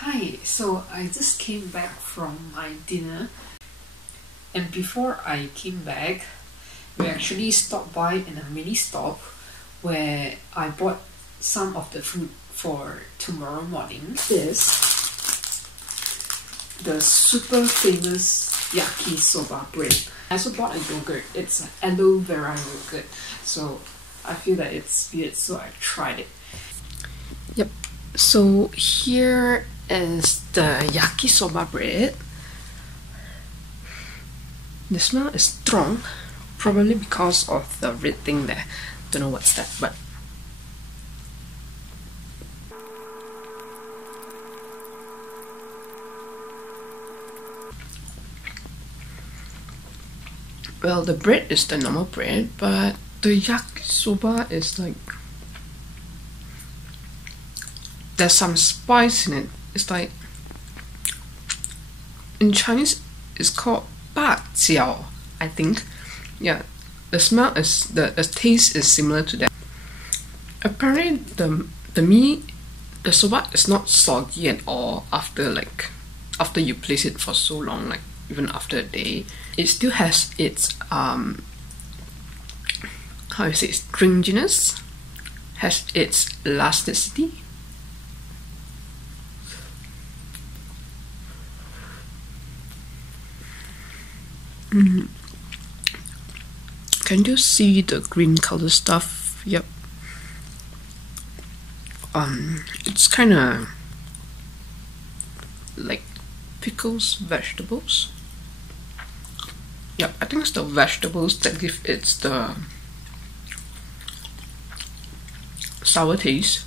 Hi, so I just came back from my dinner, and before I came back, we actually stopped by in a mini stop where I bought some of the food for tomorrow morning. This, the super famous Yakisoba bread. I also bought a yogurt. It's an aloe vera yogurt, so I feel that it's weird, so I tried it. Yep, so here is the yakisoba bread. The smell is strong, probably because of the red thing there. Don't know what's that, but well, the bread is the normal bread, but the yakisoba is like there's some spice in it. It's like in Chinese it's called 八角, I think. Yeah, the smell is the taste is similar to that. Apparently the soba is not soggy at all after you place it for so long, like even after a day. It still has its how you say, stringiness, has its elasticity. Can you see the green color stuff? Yep. It's kind of like pickles, vegetables. Yep, I think it's the vegetables that give it the sour taste.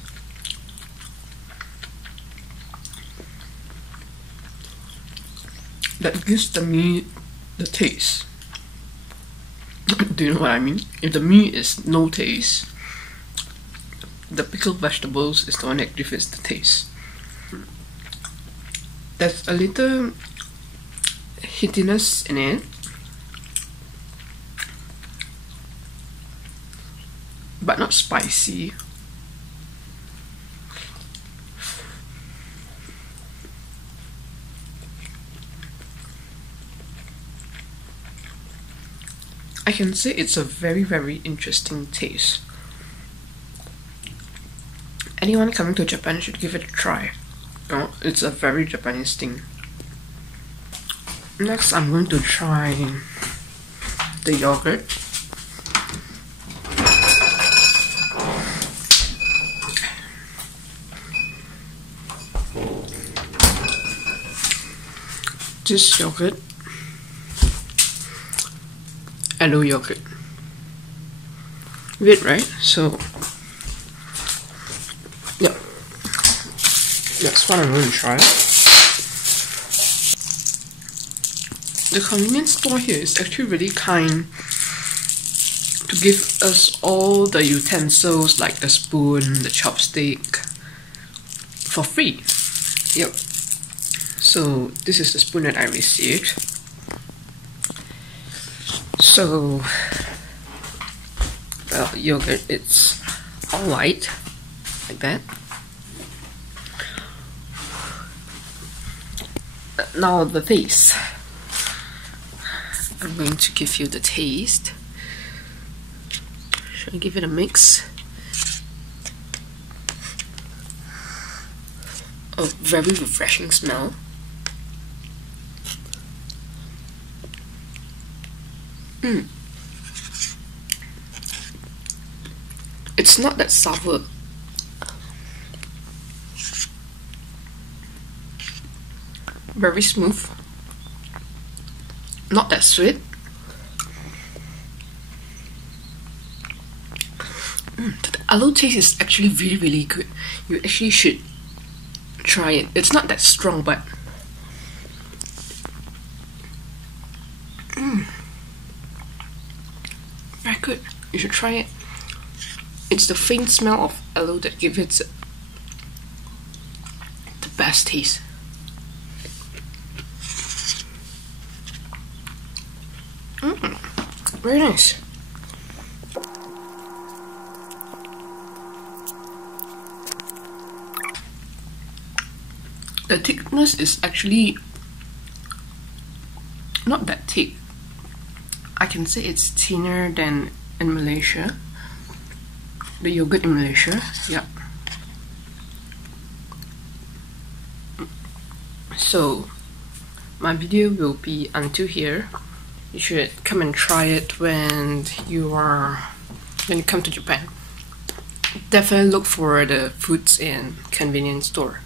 That gives the meat the taste. Do you know what I mean? If the meat is no taste, the pickled vegetables is the one that gives it the taste. There's a little hittiness in it, but not spicy. I can say it's a very, very interesting taste. Anyone coming to Japan should give it a try. It's a very Japanese thing. Next, I'm going to try the yogurt. This yogurt, aloe yogurt. Weird, right? So, yeah, that's what I'm going to try. The convenience store here is actually really kind to give us all the utensils like the spoon, the chopstick for free. Yep. So this is the spoon that I received. So, well, yogurt, it's all white, like that. Now the taste. I'm going to give you the taste. Should I give it a mix? A very refreshing smell. It's not that sour. Very smooth. Not that sweet. The aloe taste is actually really, really good. You actually should try it. It's not that strong, but very good. You should try it. It's the faint smell of aloe that gives it the best taste. Very nice. The thickness is actually not that thick. I can say it's thinner than in Malaysia. The yogurt in Malaysia, yeah. So my video will be until here. You should come and try it when you come to Japan. Definitely look for the foods in convenience store.